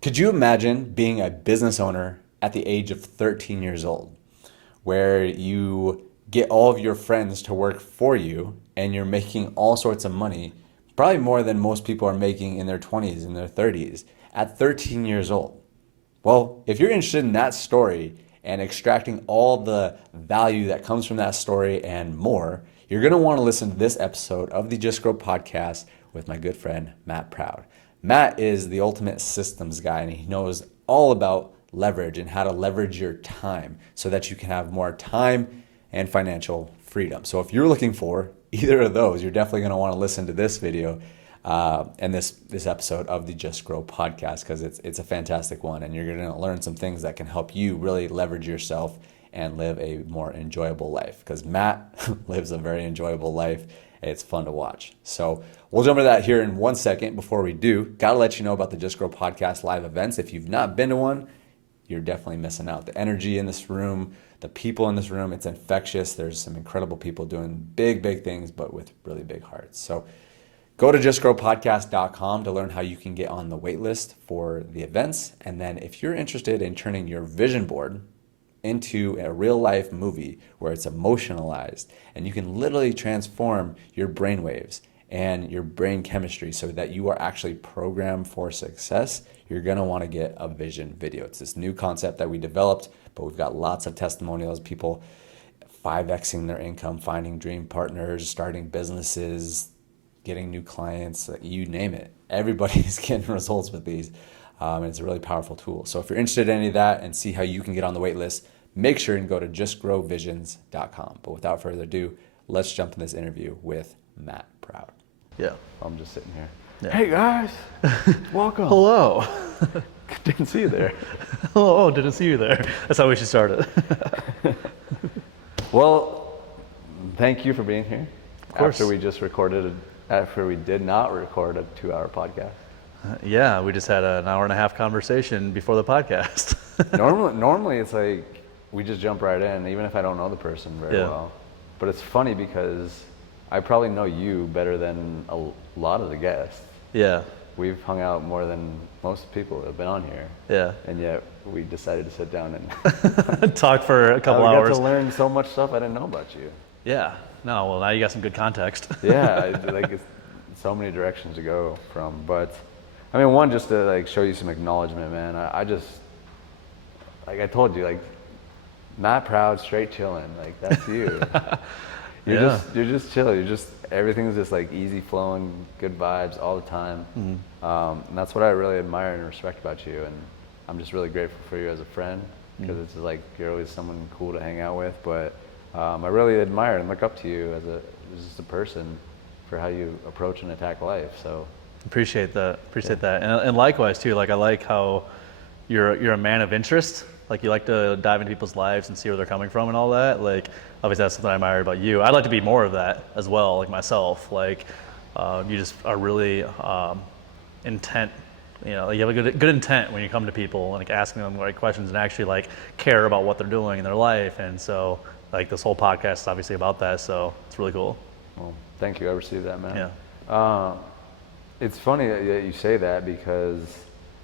Could you imagine being a business owner at the age of 13 years old, where you get all of your friends to work for you and you're making all sorts of money, probably more than most people are making in their 20s and their 30s at 13 years old? Well, if you're interested in that story and extracting all the value that comes from that story and more, you're going to want to listen to this episode of the Just Grow podcast with my good friend, Matt Proud. Matt is the ultimate systems guy, and he knows all about leverage and how to leverage your time so that you can have more time and financial freedom. So if you're looking for either of those, you're definitely going to want to listen to this video and this episode of the Just Grow podcast, because it's a fantastic one, and you're going to learn some things that can help you really leverage yourself and live a more enjoyable life, because Matt lives a very enjoyable life. It's fun to watch. So we'll jump into that here in 1 second. Before we do, got to let you know about the Just Grow podcast live events. If you've not been to one, you're definitely missing out. The energy in this room, the people in this room, it's infectious. There's some incredible people doing big, big things, but with really big hearts. So go to justgrowpodcast.com to learn how you can get on the wait list for the events. And then if you're interested in turning your vision board into a real life movie where it's emotionalized and you can literally transform your brain waves and your brain chemistry so that you are actually programmed for success, you're going to want to get a vision video. It's this new concept that we developed, but we've got lots of testimonials, people 5xing their income, finding dream partners, starting businesses, getting new clients, you name it. Everybody's getting results with these. And it's a really powerful tool. So if you're interested in any of that and see how you can get on the wait list, make sure and go to justgrowvisions.com. But without further ado, let's jump in this interview with Matt Proud. Yeah. I'm just sitting here. Yeah. Hey guys, welcome. Hello. Didn't see you there. Oh, didn't see you there. That's how we should start it. Well, thank you for being here. Of course. After we did not record a 2-hour podcast. Yeah, we just had an hour and a half conversation before the podcast. Normally it's like we just jump right in, even if I don't know the person very well. But it's funny because I probably know you better than a lot of the guests. Yeah. We've hung out more than most people that have been on here. Yeah. And yet we decided to sit down and talk for a couple hours. I got to learn so much stuff I didn't know about you. Yeah. No, well, now you got some good context. Yeah, like it's so many directions to go from. But I mean, one, just to like show you some acknowledgement, man. I just, like I told you, like Matt Proud, straight chilling. Like that's you. You're just chill. Everything's just like easy flowing, good vibes all the time. Mm-hmm. And that's what I really admire and respect about you. And I'm just really grateful for you as a friend, because it's like you're always someone cool to hang out with. But I really admire and look up to you as just a person for how you approach and attack life. So appreciate that. And likewise too. Like I like how you're a man of interest. Like you like to dive into people's lives and see where they're coming from and all that. Like obviously that's something I admire about you. I'd like to be more of that as well, like myself. Like you just are really intent. You know, you have a good intent when you come to people and like asking them the right questions and actually like care about what they're doing in their life. And so like this whole podcast is obviously about that. So it's really cool. Well, thank you. I received that, man. Yeah. It's funny that you say that, because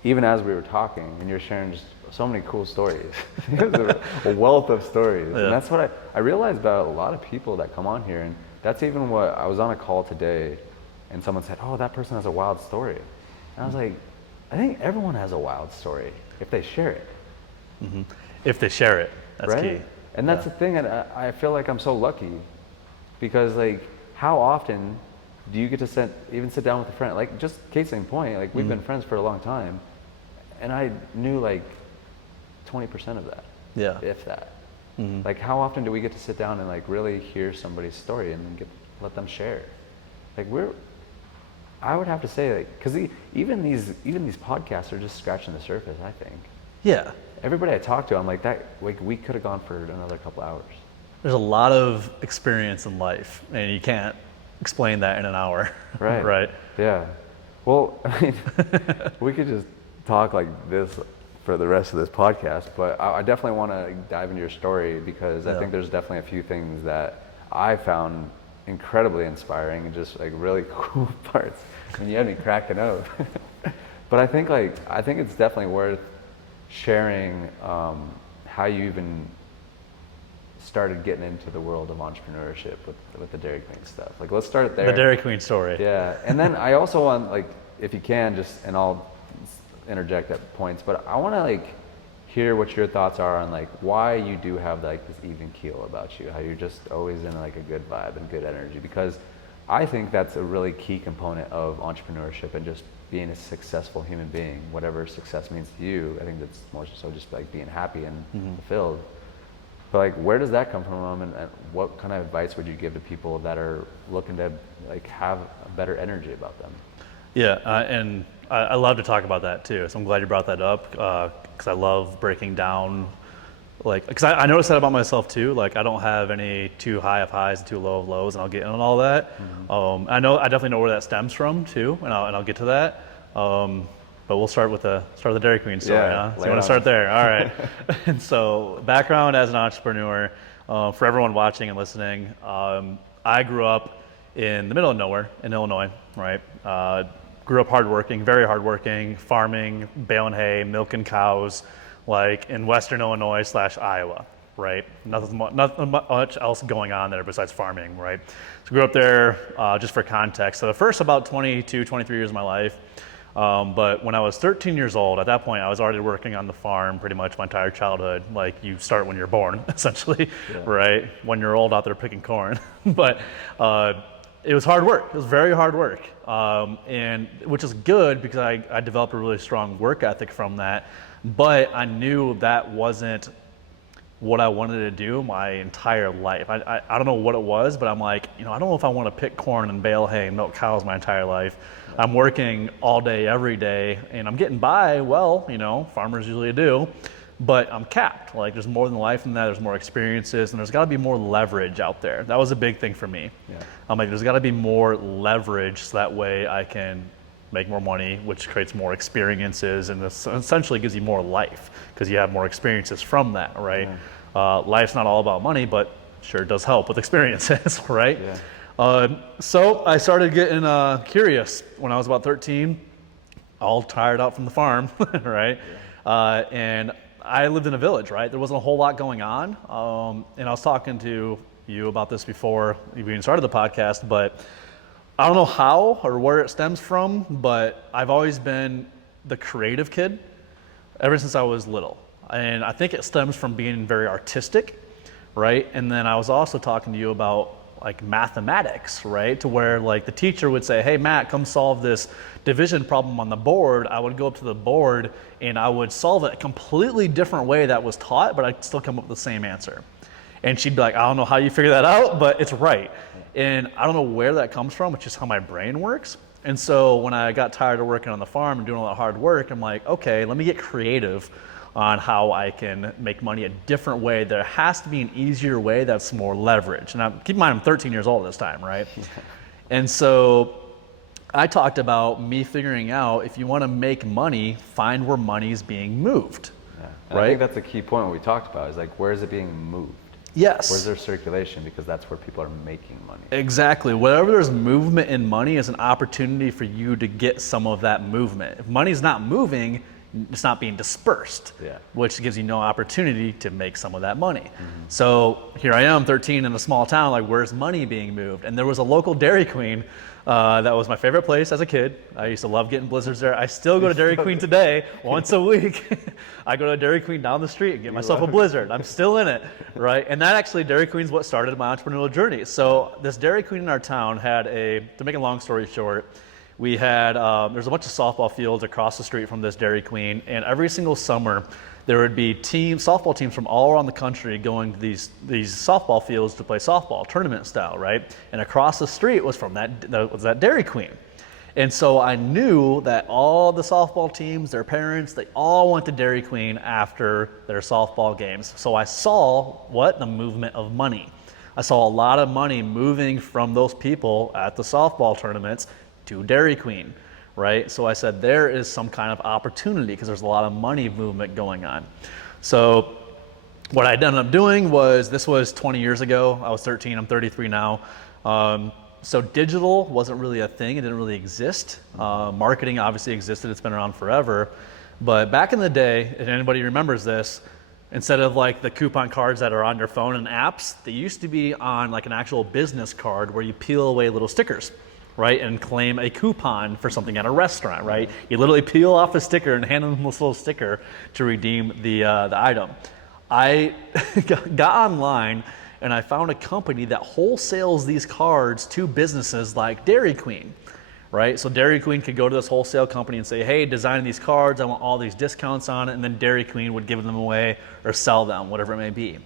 even as we were talking and you're sharing just so many cool stories, a wealth of stories. Yeah. And that's what I realized about a lot of people that come on here. And that's even what I was on a call today and someone said, oh, that person has a wild story. And I was like, I think everyone has a wild story if they share it. Mm-hmm. If they share it, that's right? key. And that's the thing, and I feel like I'm so lucky, because like how often do you get to sit down with a friend? Like just case in point, like we've been friends for a long time, and I knew like 20% of that. Yeah. If that. Mm-hmm. Like how often do we get to sit down and like really hear somebody's story and then let them share it? Like I would have to say, like, because even these podcasts are just scratching the surface, I think. Yeah. Everybody I talk to, I'm like, we could have gone for another couple hours. There's a lot of experience in life, and you can't explain that in an hour. Right. Right. Yeah. Well, I mean, we could just talk like this for the rest of this podcast, but I definitely want to dive into your story, because I think there's definitely a few things that I found incredibly inspiring and just like really cool parts. I mean, you had me cracking up. But I think it's definitely worth sharing how you even started getting into the world of entrepreneurship with the Dairy Queen stuff. Like, let's start there. The Dairy Queen story. Yeah, and then I also want, like, if you can, and I'll interject at points, but I want to like hear what your thoughts are on like why you do have like this even keel about you, how you're just always in like a good vibe and good energy, because I think that's a really key component of entrepreneurship and just being a successful human being, whatever success means to you. I think that's more so just like being happy and fulfilled. But like, where does that come from, and what kind of advice would you give to people that are looking to like have a better energy about them? Yeah, and I love to talk about that too. So I'm glad you brought that up, because I love breaking down, like, because I noticed that about myself too. Like, I don't have any too high of highs and too low of lows, and I'll get in on all that. I definitely know where that stems from too, and I'll get to that. But we'll start with the Dairy Queen story. Yeah, So you want to start there? All right. And so, background as an entrepreneur, for everyone watching and listening, I grew up in the middle of nowhere in Illinois, right? Grew up hardworking, very hardworking, farming, baling hay, milking cows, like in Western Illinois / Iowa, right? Nothing much else going on there besides farming, right? So grew up there, just for context. So the first about 22, 23 years of my life. But when I was 13 years old, at that point, I was already working on the farm pretty much my entire childhood. Like, you start when you're born, essentially, right? 1 year old out there picking corn. But it was hard work. It was very hard work, and which is good because I developed a really strong work ethic from that. But I knew that wasn't what I wanted to do my entire life. I don't know what it was, but I'm like, I don't know if I want to pick corn and bale hay and milk cows my entire life. I'm working all day, every day, and I'm getting by well, farmers usually do, but I'm capped. Like, there's more than life than that. There's more experiences, and there's got to be more leverage out there. That was a big thing for me. Yeah. I'm like, there's got to be more leverage so that way I can make more money, which creates more experiences, and this essentially gives you more life because you have more experiences from that, right? Yeah. Life's not all about money, but sure does help with experiences, right? Yeah. So I started getting curious when I was about 13, all tired out from the farm, right? Yeah. And I lived in a village, right? There wasn't a whole lot going on. And I was talking to you about this before we even started the podcast, but I don't know how or where it stems from, but I've always been the creative kid ever since I was little. And I think it stems from being very artistic, right? And then I was also talking to you about like mathematics, right? To where like the teacher would say, hey, Matt, come solve this division problem on the board. I would go up to the board and I would solve it a completely different way that was taught, but I'd still come up with the same answer. And she'd be like, I don't know how you figure that out, but it's right. And I don't know where that comes from. It's just how my brain works. And so when I got tired of working on the farm and doing all that hard work, I'm like, okay, let me get creative on how I can make money a different way. There has to be an easier way that's more leverage. And keep in mind, I'm 13 years old at this time, right? And so I talked about me figuring out, if you want to make money, find where money's being moved, right? I think that's a key point what we talked about, is like, where is it being moved? Yes. Where's there circulation? Because that's where people are making money. Exactly. Wherever there's movement in money is an opportunity for you to get some of that movement. If money's not moving, it's not being dispersed, which gives you no opportunity to make some of that money. Mm-hmm. So here I am, 13 in a small town, like, where's money being moved? And there was a local Dairy Queen that was my favorite place as a kid. I used to love getting blizzards there. I still go to Dairy Queen today, once a week. I go to Dairy Queen down the street and get myself a blizzard. I'm still in it, right? And that actually, Dairy Queen's what started my entrepreneurial journey. So this Dairy Queen in our town had to make a long story short, we had, there's a bunch of softball fields across the street from this Dairy Queen, and every single summer there would be softball teams from all around the country going to these softball fields to play softball, tournament style, right? And across the street was that Dairy Queen. And so I knew that all the softball teams, their parents, they all went to Dairy Queen after their softball games. So I saw the movement of money. I saw a lot of money moving from those people at the softball tournaments to Dairy Queen, right? So I said, there is some kind of opportunity because there's a lot of money movement going on. So what I ended up doing was, this was 20 years ago. I was 13, I'm 33 now. So digital wasn't really a thing. It didn't really exist. Marketing obviously existed. It's been around forever. But back in the day, if anybody remembers this, instead of like the coupon cards that are on your phone and apps, they used to be on like an actual business card where you peel away little stickers, right, and claim a coupon for something at a restaurant, right? You literally peel off a sticker and hand them this little sticker to redeem the item. I got online and I found a company that wholesales these cards to businesses like Dairy Queen, right? So Dairy Queen could go to this wholesale company and say, hey, design these cards, I want all these discounts on it, and then Dairy Queen would give them away or sell them, whatever it may be.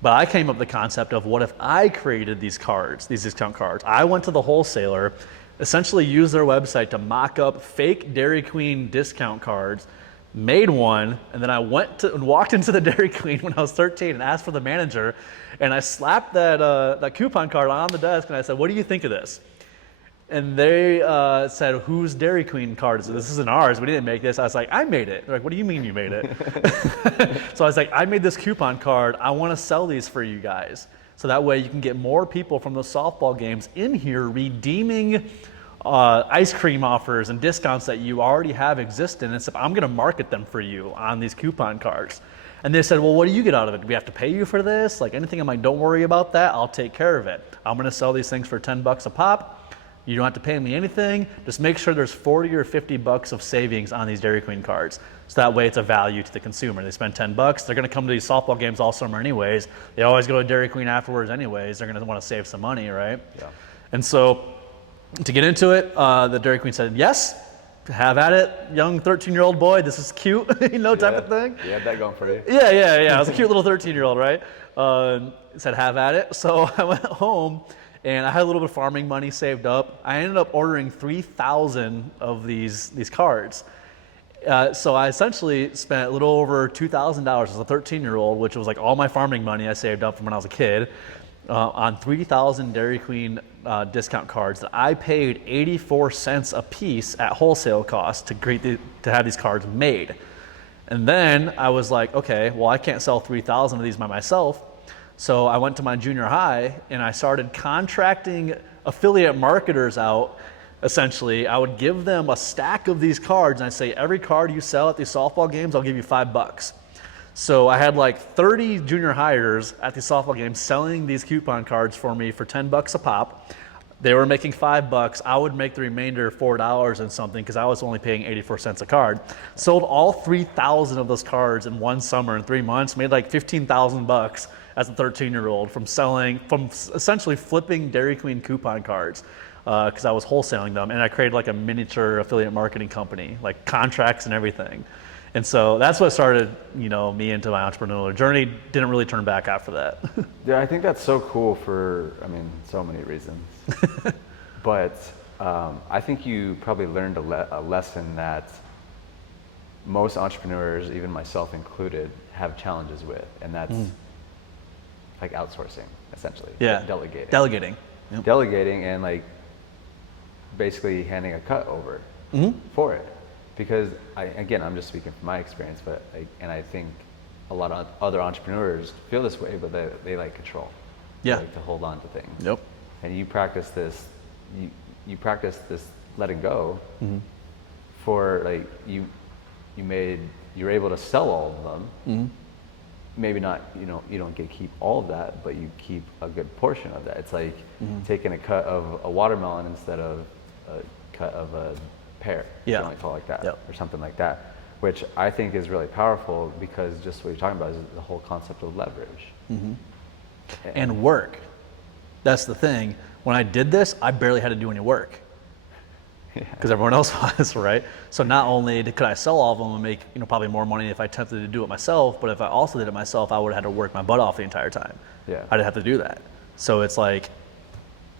But I came up with the concept of what if I created these cards, these discount cards? I went to the wholesaler, essentially used their website to mock up fake Dairy Queen discount cards, made one, and then I walked into the Dairy Queen when I was 13 and asked for the manager, and I slapped that coupon card on the desk and I said, what do you think of this? And they said, whose Dairy Queen card is it? This isn't ours. We didn't make this. I was like, I made it. They're like, what do you mean you made it? So I was like, I made this coupon card. I want to sell these for you guys. So that way you can get more people from the softball games in here redeeming ice cream offers and discounts that you already have existing. And so I'm going to market them for you on these coupon cards. And they said, well, what do you get out of it? Do we have to pay you for this? Like anything? I'm like, don't worry about that. I'll take care of it. I'm going to sell these things for $10 a pop. You don't have to pay me anything. Just make sure there's 40 or 50 bucks of savings on these Dairy Queen cards. So that way it's a value to the consumer. They spend 10 bucks. They're going to come to these softball games all summer anyways. They always go to Dairy Queen afterwards anyways. They're going to want to save some money, right? Yeah. And so to get into it, the Dairy Queen said, yes, have at it, young 13-year-old boy. This is cute, type of thing. You had that going for you. Yeah. I was a cute little 13-year-old, right? Said, have at it. So I went home. And I had a little bit of farming money saved up. I ended up ordering 3,000 of these cards. So I essentially spent a little over $2,000 as a 13-year-old, which was like all my farming money I saved up from when I was a kid, on 3,000 Dairy Queen discount cards that I paid 84 cents a piece at wholesale cost to have these cards made. And then I was like, okay, well, I can't sell 3,000 of these by myself. So I went to my junior high and I started contracting affiliate marketers out. Essentially, I would give them a stack of these cards and I'd say, every card you sell at these softball games, I'll give you $5. So I had like 30 junior hires at these softball games selling these coupon cards for me for $10 a pop. They were making $5. I would make the remainder $4 and something because I was only paying 84 cents a card. Sold all 3,000 of those cards in one summer in 3 months, made like 15,000 bucks as a 13-year-old from essentially flipping Dairy Queen coupon cards because I was wholesaling them, and I created like a miniature affiliate marketing company, like contracts and everything. And so that's what started, me into my entrepreneurial journey. Didn't really turn back after that. Yeah, I think that's so cool for, so many reasons. But I think you probably learned a lesson that most entrepreneurs, even myself included, have challenges with, and that's like outsourcing, essentially. Yeah. Delegating. Yep. Delegating and like basically handing a cut over for it. Because I'm just speaking from my experience, but I think a lot of other entrepreneurs feel this way, but they like control. Yeah. They like to hold on to things. Yep. And you practice this, you practice this letting go for like you're able to sell all of them. Maybe not, you don't get to keep all of that, but you keep a good portion of that. It's like taking a cut of a watermelon instead of a cut of a pear, Yeah. something like that, Yep. or something like that, which I think is really powerful because just what you're talking about is the whole concept of leverage. And work. That's the thing. When I did this, I barely had to do any work because everyone else was, right? So not only could I sell all of them and make probably more money if I attempted to do it myself, but if I also did it myself, I would have had to work my butt off the entire time. Yeah. I'd have to do that. So it's like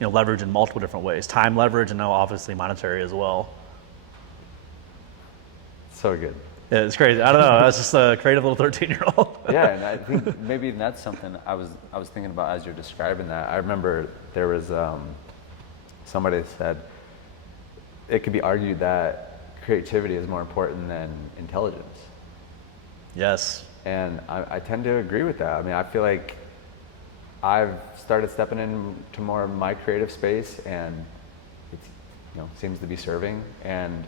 leverage in multiple different ways. Time leverage and now obviously monetary as well. So good. Yeah, it's crazy. I don't know. I was just a creative little 13-year-old. Yeah, and I think maybe that's something I was thinking about as you're describing that. I remember there was somebody that said it could be argued that creativity is more important than intelligence. Yes. And I tend to agree with that. I feel like I've started stepping into more of my creative space, and it's, seems to be serving. And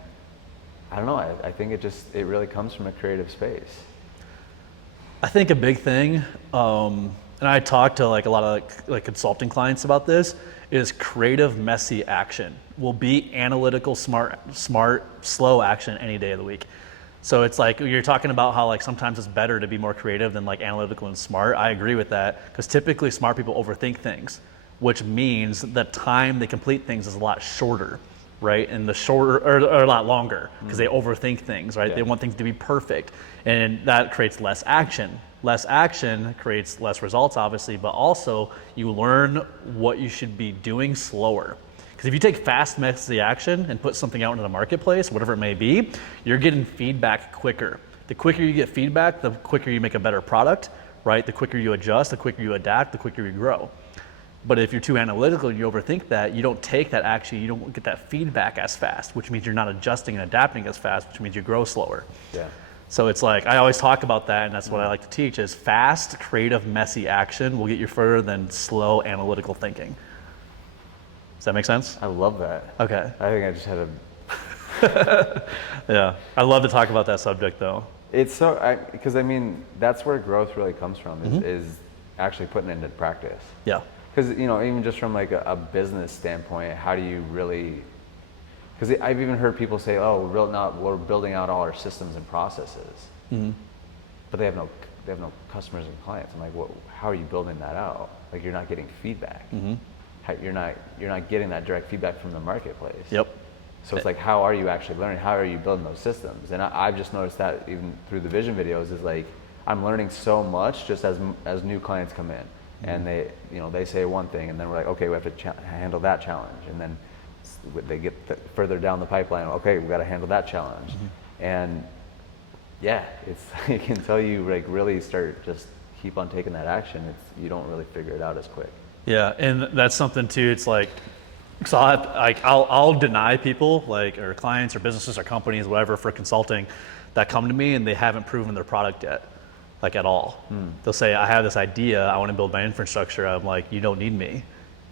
I don't know, I think it really comes from a creative space. I think a big thing, and I talk to like a lot of like consulting clients about this, is creative, messy action will beat analytical, smart, slow action any day of the week. So it's like you're talking about how like sometimes it's better to be more creative than like analytical and smart. I agree with that, because typically smart people overthink things, which means the time they complete things is a lot shorter, right? And the shorter or a lot longer, because they overthink things, right? Yeah. They want things to be perfect, and that creates less action. Less action creates less results, obviously, but also you learn what you should be doing slower. Because if you take fast, messy action and put something out into the marketplace, whatever it may be, you're getting feedback quicker. The quicker you get feedback, the quicker you make a better product, right? The quicker you adjust, the quicker you adapt, the quicker you grow. But if you're too analytical and you overthink that, you don't take that action, you don't get that feedback as fast, which means you're not adjusting and adapting as fast, which means you grow slower. Yeah. So it's like, I always talk about that, and that's what I like to teach, is fast, creative, messy action will get you further than slow, analytical thinking. Does that make sense? I love that. Okay. I think I just had a Yeah. I love to talk about that subject, though. It's so, because I mean, that's where growth really comes from, is actually putting it into practice. Yeah. Because, even just from like a business standpoint, how do you really, because I've even heard people say, oh, we're building out all our systems and processes, but they have no customers and clients. I'm like, how are you building that out? Like, you're not getting feedback. You're not getting that direct feedback from the marketplace. Yep. So it's like, how are you actually learning? How are you building those systems? And I've just noticed that even through the vision videos, is like, I'm learning so much just as new clients come in, and they say one thing, and then we're like, okay, we have to handle that challenge, and then they get further down the pipeline. Okay, we got to handle that challenge, and yeah, it's until you like really start just keep on taking that action, you don't really figure it out as quick. Yeah, and that's something too. It's like, so I'll deny people, like, or clients or businesses or companies, whatever, for consulting, that come to me and they haven't proven their product yet, like at all. They'll say, I have this idea, I want to build my infrastructure. I'm like, you don't need me.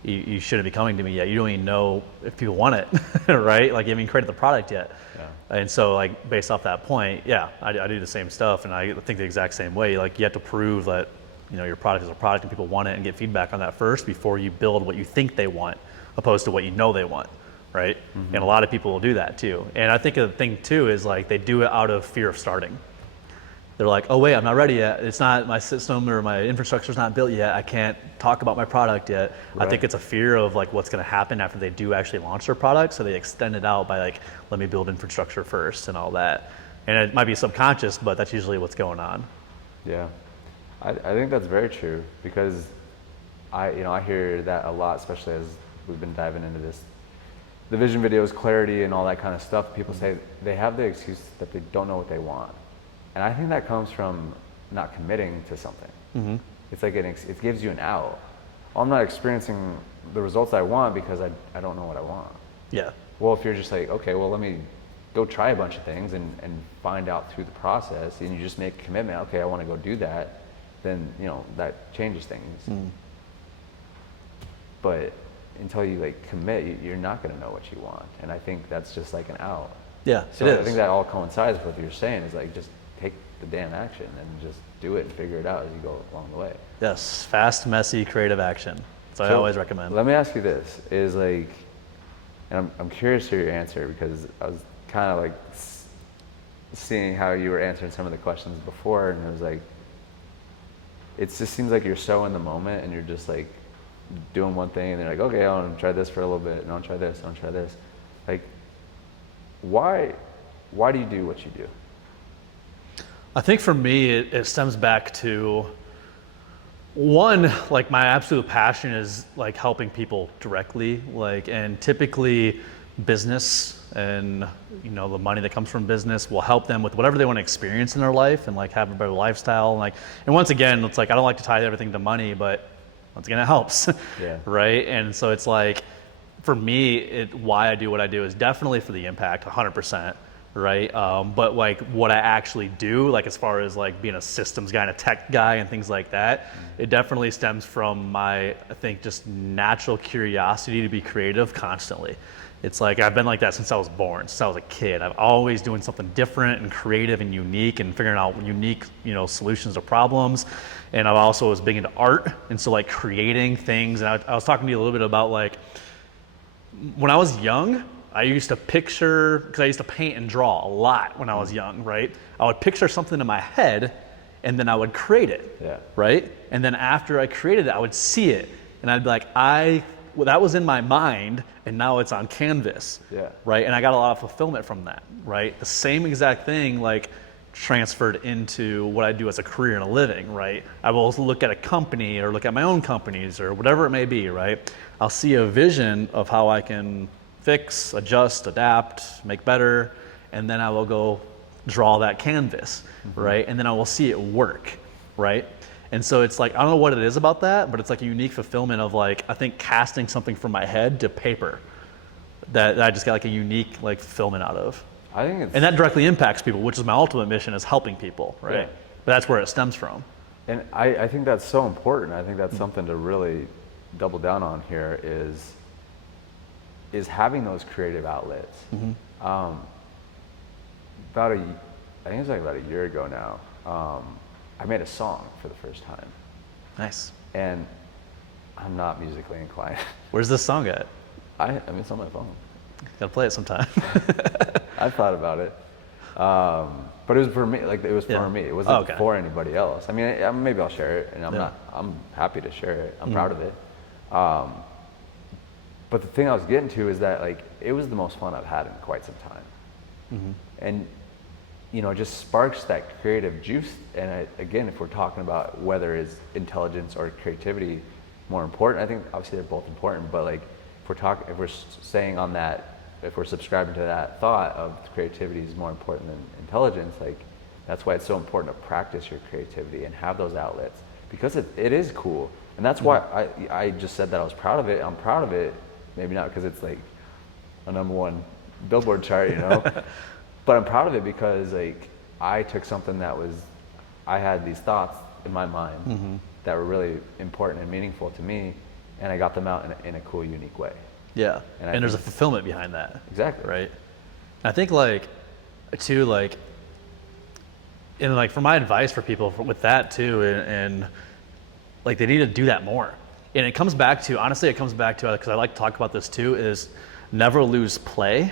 You shouldn't be coming to me yet. You don't even know if people want it, right? Like, you haven't even created the product yet. Yeah. And so, like, based off that point, yeah, I do the same stuff, and I think the exact same way. Like, you have to prove that, your product is a product and people want it, and get feedback on that first before you build what you think they want, opposed to what you know they want, right? And a lot of people will do that too. And I think the thing too is, like, they do it out of fear of starting. They're like, oh wait, I'm not ready yet. It's not, my system or my infrastructure's not built yet. I can't talk about my product yet. Right. I think it's a fear of like what's gonna happen after they do actually launch their product. So they extend it out by like, let me build infrastructure first and all that. And it might be subconscious, but that's usually what's going on. Yeah, I think that's very true, because I hear that a lot, especially as we've been diving into this, the vision videos, clarity and all that kind of stuff. People say they have the excuse that they don't know what they want. And I think that comes from not committing to something. It's like it gives you an out. Well, I'm not experiencing the results I want because I don't know what I want. Yeah. Well, if you're just like, okay, well, let me go try a bunch of things and find out through the process, and you just make a commitment, okay, I want to go do that, then, that changes things. But until you like commit, you're not going to know what you want. And I think that's just like an out. Yeah, so it is. I think that all coincides with what you're saying, is like, just take the damn action and just do it and figure it out as you go along the way. Yes, fast, messy, creative action. So I always recommend. Let me ask you this, is like, and I'm curious to your answer, because I was kind of like seeing how you were answering some of the questions before, and it was like, it just seems like you're so in the moment and you're just like doing one thing and you're like, okay, I want to try this for a little bit, and I want to try this, I want to try this. Like, why do you do what you do? I think for me, it stems back to, one, like my absolute passion is like helping people directly, like, and typically business and the money that comes from business will help them with whatever they want to experience in their life and like have a better lifestyle. And once again, it's like, I don't like to tie everything to money, but once again, it helps. Yeah. Right. And so it's like, for me, why I do what I do is definitely for the impact, 100%. right? But like what I actually do, like as far as like being a systems guy and a tech guy and things like that, it definitely stems from my, I think, just natural curiosity to be creative constantly. It's like I've been like that since I was born, since I was a kid. I'm always doing something different and creative and unique and figuring out unique, solutions to problems. And I also was big into art, and so like creating things. And I was talking to you a little bit about like when I was young, I used to picture, because I used to paint and draw a lot when I was young, right? I would picture something in my head and then I would create it, Yeah. right? And then after I created it, I would see it and I'd be like, well, that was in my mind and now it's on canvas, Yeah. right? And I got a lot of fulfillment from that, right? The same exact thing like transferred into what I do as a career and a living, right? I will look at a company or look at my own companies or whatever it may be, right? I'll see a vision of how I can fix, adjust, adapt, make better, and then I will go draw that canvas, right? And then I will see it work, right? And so it's like, I don't know what it is about that, but it's like a unique fulfillment of like, I think casting something from my head to paper that I just got like a unique like fulfillment out of. I think it's, And that directly impacts people, which is my ultimate mission, is helping people, right? Yeah. But that's where it stems from. and I think that's so important. I think that's something to really double down on here is having those creative outlets. About I think it was like about a year ago now, I made a song for the first time, Nice. and I'm not musically inclined. Where's this song at? I mean, it's on my phone. Gotta play it sometime. I thought about it, but it was for me. Like it was for Yeah. me. It wasn't Oh, okay. for anybody else. I mean, maybe I'll share it, and Yeah. I'm happy to share it. I'm proud of it. But the thing I was getting to is that like it was the most fun I've had in quite some time, and it just sparks that creative juice. And again, if we're talking about whether is intelligence or creativity more important, I think obviously they're both important. But like if we're saying on that, if we're subscribing to that thought of creativity is more important than intelligence, like that's why it's so important to practice your creativity and have those outlets, because it is cool. And that's why I just said that I was proud of it. I'm proud of it, maybe not because it's like a #1 Billboard chart, but I'm proud of it because like I took something I had these thoughts in my mind that were really important and meaningful to me, and I got them out in a cool, unique way. Yeah. And I And there's a think- fulfillment behind that. Exactly. Right. I think like too like and like for my advice for people with that too and like they need to do that more. And it comes back to, honestly, because I like to talk about this too, is never lose play.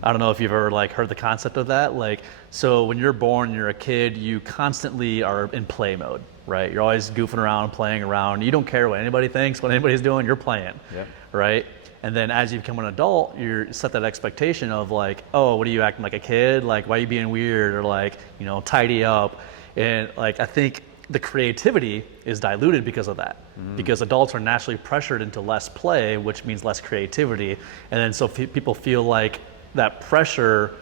I don't know if you've ever like heard the concept of that. Like, so when you're born, you're a kid, you constantly are in play mode, right? You're always goofing around, playing around. You don't care what anybody thinks, what anybody's doing, you're playing, Yep. right? And then as you become an adult, you set that expectation of like, oh, what are you acting like a kid? Like, why are you being weird? Or like, tidy up. And like, I think the creativity is diluted because of that. Because adults are naturally pressured into less play, which means less creativity. And then so people feel like that pressure,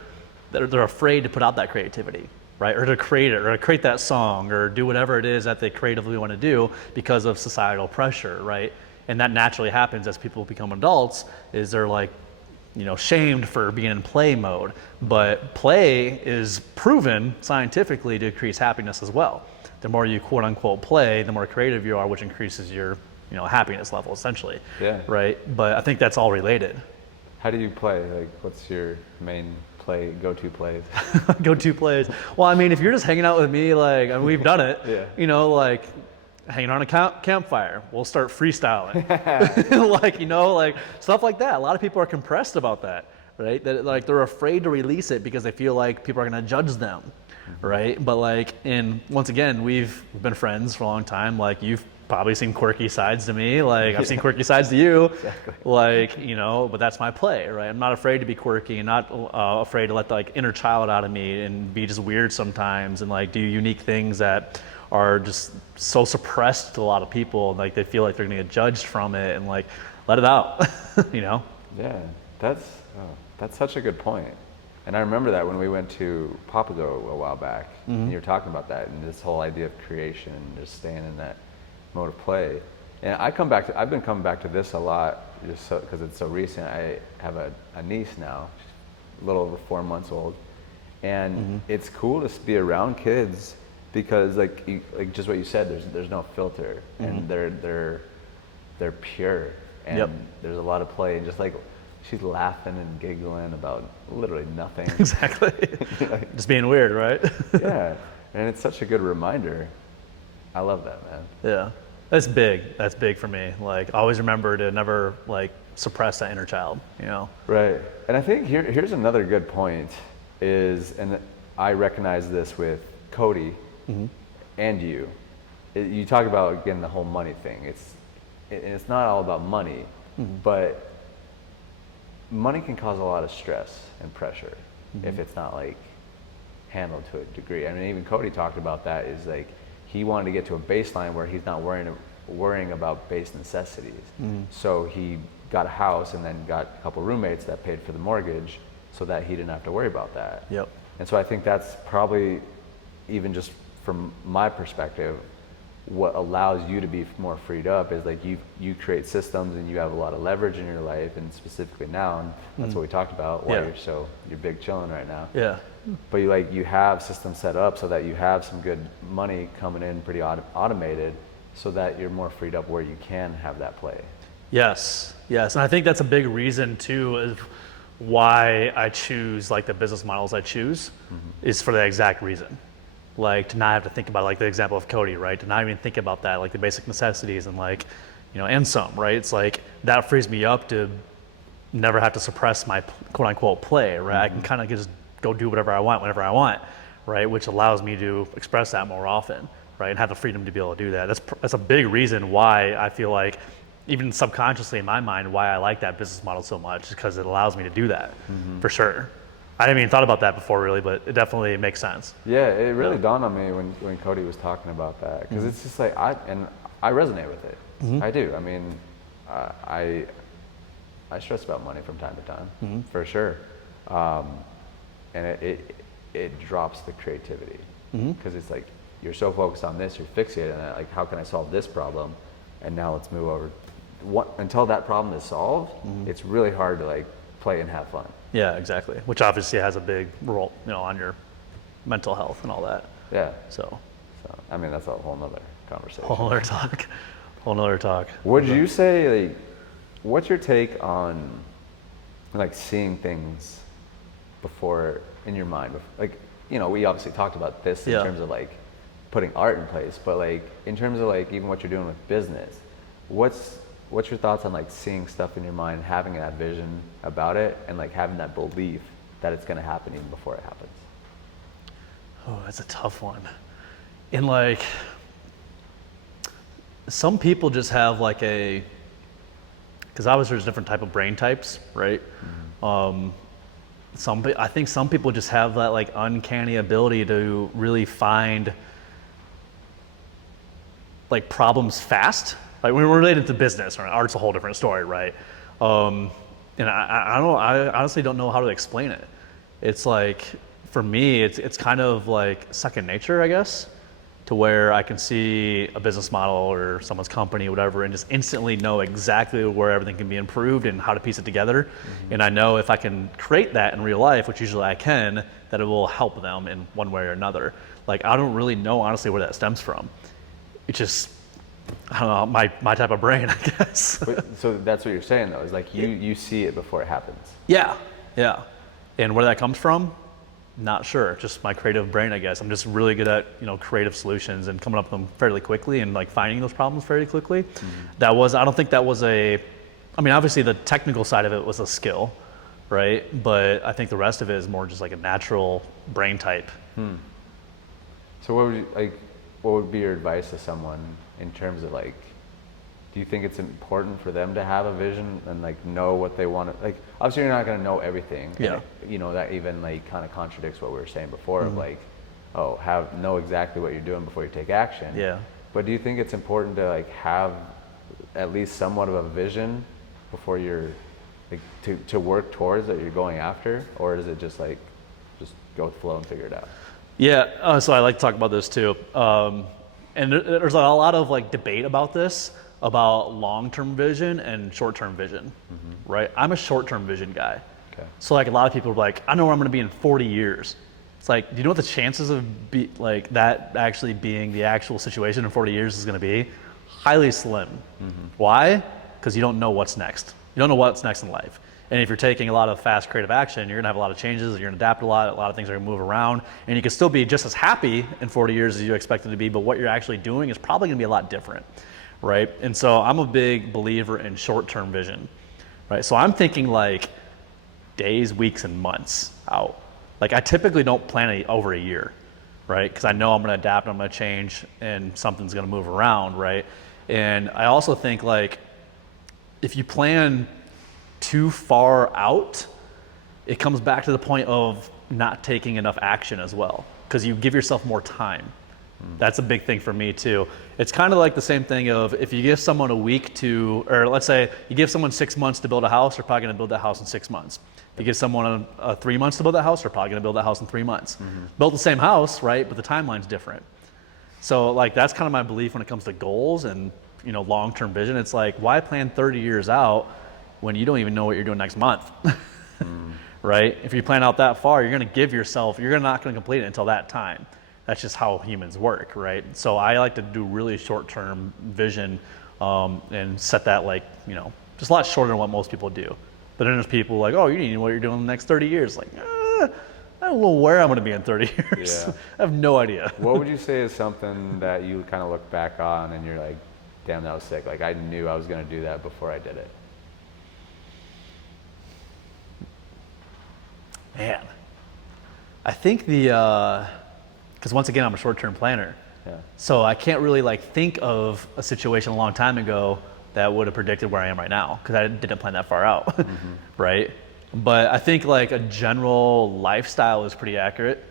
they're afraid to put out that creativity, right? Or to create it, or to create that song, or do whatever it is that they creatively want to do because of societal pressure, right? And that naturally happens as people become adults, is they're like, shamed for being in play mode. But play is proven scientifically to increase happiness as well. The more you quote unquote play, the more creative you are, which increases your happiness level essentially. Yeah. Right. But I think that's all related. How do you play? Like, what's your main go-to plays? Go-to plays. Well, I mean, if you're just hanging out with me, like, and we've done it, Yeah. like hanging on a campfire, we'll start freestyling. like stuff like that. A lot of people are compressed about that, right? That like they're afraid to release it because they feel like people are going to judge them, right? But like, and once again, we've been friends for a long time. Like you've probably seen quirky sides to me. Like I've seen quirky sides to you. Exactly. Like, but that's my play, right? I'm not afraid to be quirky and not afraid to let the like inner child out of me and be just weird sometimes and like do unique things that are just so suppressed to a lot of people. Like they feel like they're gonna get judged from it and like let it out, Yeah, that's such a good point. And I remember that when we went to Papago a while back, and you were talking about that and this whole idea of creation and just staying in that mode of play. And I've been coming back to this a lot just because it's so recent. I have a niece now, a little over 4 months old, and it's cool to be around kids because like just what you said, there's no filter, and they're pure, and there's a lot of play, and just like she's laughing and giggling about literally nothing. Exactly. Just being weird, right? Yeah, and it's such a good reminder. I love that, man. Yeah, that's big. That's big for me. Like, always remember to never like suppress that inner child. You know. Right, and I think here's another good point is, and I recognize this with Cody and you. You talk about again the whole money thing. It's not all about money, but money can cause a lot of stress and pressure if it's not like handled to a degree. I mean, even Cody talked about that, is like he wanted to get to a baseline where he's not worrying about base necessities. So he got a house and then got a couple roommates that paid for the mortgage so that he didn't have to worry about that. Yep. And so I think that's probably, even just from my perspective, what allows you to be more freed up is like you create systems and you have a lot of leverage in your life, and specifically now, and that's what we talked about, why you're big chilling right now. Yeah. But you have systems set up so that you have some good money coming in pretty automated, so that you're more freed up where you can have that play. Yes. And I think that's a big reason too of why I choose like the business models I choose, is for that exact reason. Like, to not have to think about, like the example of Cody, right? To not even think about that, like the basic necessities and like, and some, right? It's like that frees me up to never have to suppress my quote unquote play, right? I can kind of just go do whatever I want, whenever I want, right? Which allows me to express that more often, right? And have the freedom to be able to do that. That's a big reason why I feel like, even subconsciously in my mind, why I like that business model so much, because it allows me to do that, for sure. I hadn't even thought about that before, really, but it definitely makes sense. Yeah, it really dawned on me when Cody was talking about that, because it's just like I resonate with it. I do. I mean, I stress about money from time to time, for sure, and it drops the creativity, because it's like you're so focused on this, you're fixated on that. Like, how can I solve this problem? And now let's move over. Until that problem is solved, it's really hard to like play and have fun. Yeah, exactly. Which obviously has a big role, on your mental health and all that. Yeah. So I mean, that's a whole nother conversation. Whole nother talk. Would you say, like, what's your take on like seeing things before in your mind? Like, we obviously talked about this in terms of like putting art in place, but like in terms of like even what you're doing with business, what's your thoughts on like seeing stuff in your mind, having that vision about it, and like having that belief that it's going to happen even before it happens? Oh, that's a tough one. And like, some people just have like because obviously there's different type of brain types, right? I think some people just have that like uncanny ability to really find like problems fast. Like, when we're related to business, or art's a whole different story, right? And I honestly don't know how to explain it. It's like, for me, it's kind of like second nature, I guess, to where I can see a business model or someone's company, whatever, and just instantly know exactly where everything can be improved and how to piece it together. And I know if I can create that in real life, which usually I can, that it will help them in one way or another. Like, I don't really know, honestly, where that stems from. It's just, I don't know, my type of brain, I guess. So that's what you're saying, though, is like you see it before it happens. Yeah. And where that comes from, not sure. Just my creative brain, I guess. I'm just really good at, creative solutions and coming up with them fairly quickly and like finding those problems fairly quickly. I don't think that was obviously the technical side of it was a skill, right? But I think the rest of it is more just like a natural brain type. So what would be your advice to someone in terms of like, do you think it's important for them to have a vision and like know what they want to, like, obviously you're not going to know everything. Yeah. And, that even like kind of contradicts what we were saying before of like, know exactly what you're doing before you take action. Yeah. But do you think it's important to like have at least somewhat of a vision before you're like to work towards that you're going after? Or is it just like, just go with the flow and figure it out? Yeah, so I like to talk about this too. And there's a lot of like debate about this, about long-term vision and short-term vision, right? I'm a short-term vision guy. Okay. So like a lot of people are like, I know where I'm going to be in 40 years. It's like, do you know what the chances of like that actually being the actual situation in 40 years is going to be? Highly slim. Why? Because you don't know what's next. You don't know what's next in life. And if you're taking a lot of fast creative action, you're going to have a lot of changes, you're going to adapt a lot of things are going to move around, and you can still be just as happy in 40 years as you expected to be, but what you're actually doing is probably going to be a lot different, right? And so I'm a big believer in short-term vision, right? So I'm thinking like days, weeks, and months out. Like I typically don't plan over a year, right? Because I know I'm going to adapt, I'm going to change, and something's going to move around, right? And I also think like if you plan too far out, it comes back to the point of not taking enough action as well, because you give yourself more time. That's a big thing for me too. It's kind of like the same thing of if you give someone a week to, or let's say you give someone 6 months to build a house, they're probably going to build that house in 6 months. If you give someone 3 months to build that house, they're probably going to build that house in 3 months. Build the same house, right? But the timeline's different. So like that's kind of my belief when it comes to goals and long-term vision. It's like, why plan 30 years out when you don't even know what you're doing next month? Right? If you plan out that far, you're going to give yourself, you're not going to complete it until that time. That's just how humans work, right? So I like to do really short-term vision and set that like, just a lot shorter than what most people do. But then there's people like, oh, you need to know what you're doing in the next 30 years. Like, I don't know where I'm going to be in 30 years. Yeah. I have no idea. What would you say is something that you kind of look back on and you're like, damn, that was sick. Like I knew I was going to do that before I did it. Man, I think because once again, I'm a short-term planner. Yeah. So I can't really like think of a situation a long time ago that would have predicted where I am right now, because I didn't plan that far out, right? But I think like a general lifestyle is pretty accurate,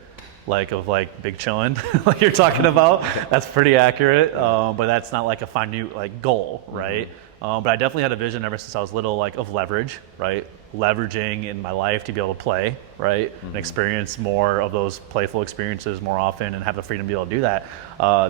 like of like big chillin', like you're talking about. That's pretty accurate, but that's not like a minute like goal, right? But I definitely had a vision ever since I was little, like of leverage, right? Leveraging in my life to be able to play, right? And experience more of those playful experiences more often and have the freedom to be able to do that.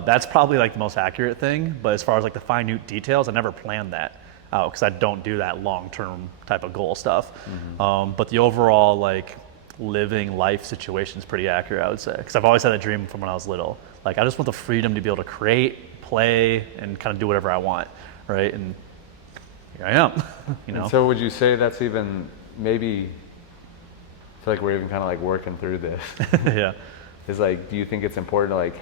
That's probably like the most accurate thing. But as far as like the minute details, I never planned that out because I don't do that long-term type of goal stuff. But the overall like living life situation is pretty accurate, I would say. Because I've always had a dream from when I was little. Like I just want the freedom to be able to create, play, and kind of do whatever I want, right? And here I am, And so would you say that's even maybe, I feel like we're even kind of like working through this. Yeah. Is like, do you think it's important to like,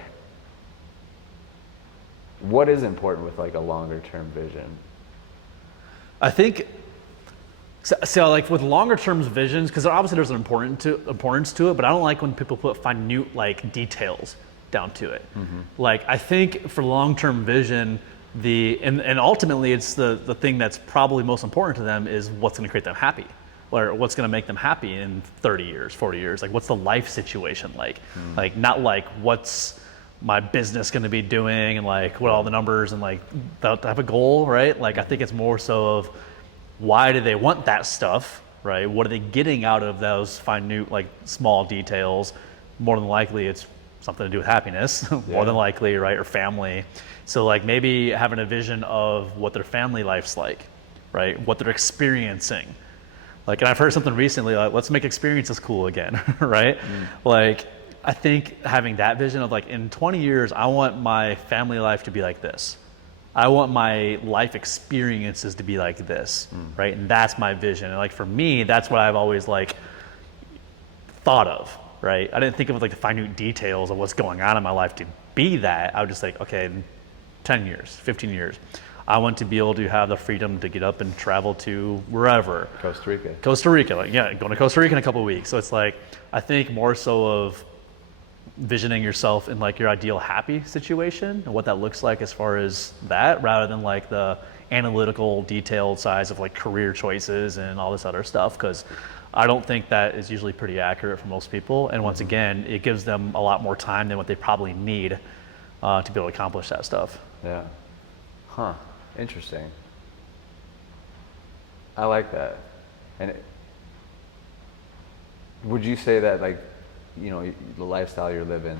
what is important with like a longer term vision? I think, so like with longer term visions, because obviously there's an importance to it, but I don't like when people put minute like details down to it. Like I think for long term vision, and ultimately it's the thing that's probably most important to them is what's going to create them happy, or what's going to make them happy in 30 years, 40 years. Like what's the life situation like? Like not like what's my business going to be doing and like what all the numbers and like that type of goal, right? Like I think it's more so of why do they want that stuff, right? What are they getting out of those minute like small details? More than likely it's something to do with happiness, more than likely, right? Or family. So like maybe having a vision of what their family life's like, right? What they're experiencing. Like, and I've heard something recently, like, let's make experiences cool again, right? Like, I think having that vision of like, in 20 years, I want my family life to be like this. I want my life experiences to be like this, right? And that's my vision. And like, for me, that's what I've always like thought of, right? I didn't think of like the minute details of what's going on in my life to be that. I was just like, okay, in 10 years, 15 years, I want to be able to have the freedom to get up and travel to wherever. Costa Rica, like yeah, going to Costa Rica in a couple of weeks. So it's like, I think more so of visioning yourself in like your ideal happy situation and what that looks like as far as that, rather than like the analytical detailed size of like career choices and all this other stuff. Because I don't think that is usually pretty accurate for most people. And once again, it gives them a lot more time than what they probably need to be able to accomplish that stuff. Yeah. Huh. Interesting. I like that. And would you say that like, the lifestyle you're living,